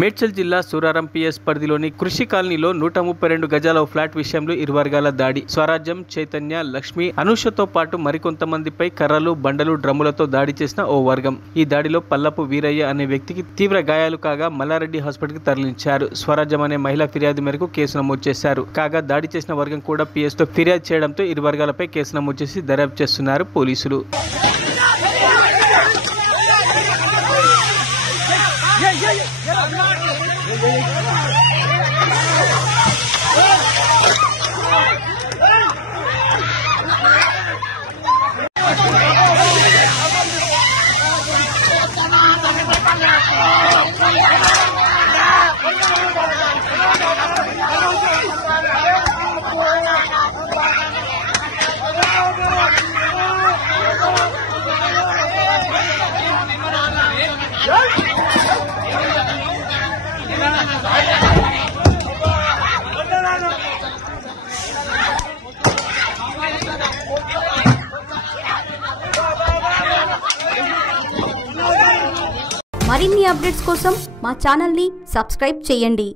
మేడ్చల్ జిల్లా సూరారం పిఎస్ పరిధిలోని కృషి కాలనీలో 132 గజాల ఫ్లాట్ విషయంలో ఇరు వర్గాల దాడి. స్వరాజ్యం, చైతన్య, లక్ష్మి, అనూషతో పాటు మరికొంతమందిపై కర్రలు, బండలు, డ్రమ్ములతో దాడి చేసిన ఓ వర్గం. ఈ దాడిలో పల్లపు వీరయ్య అనే వ్యక్తికి తీవ్ర గాయాలు కాగా మల్లారెడ్డి హాస్పిటల్కి తరలించారు. స్వరాజ్యం అనే మహిళ ఫిర్యాదు మేరకు కేసు నమోదు చేశారు. కాగా దాడి చేసిన వర్గం కూడా పిఎస్ తో ఫిర్యాదు చేయడంతో ఇరు వర్గాలపై కేసు నమోదు చేసి దర్యాప్తు చేస్తున్నారు పోలీసులు. మరిన్ని అప్డేట్స్ కోసం మా ఛానల్ని సబ్స్క్రైబ్ చేయండి.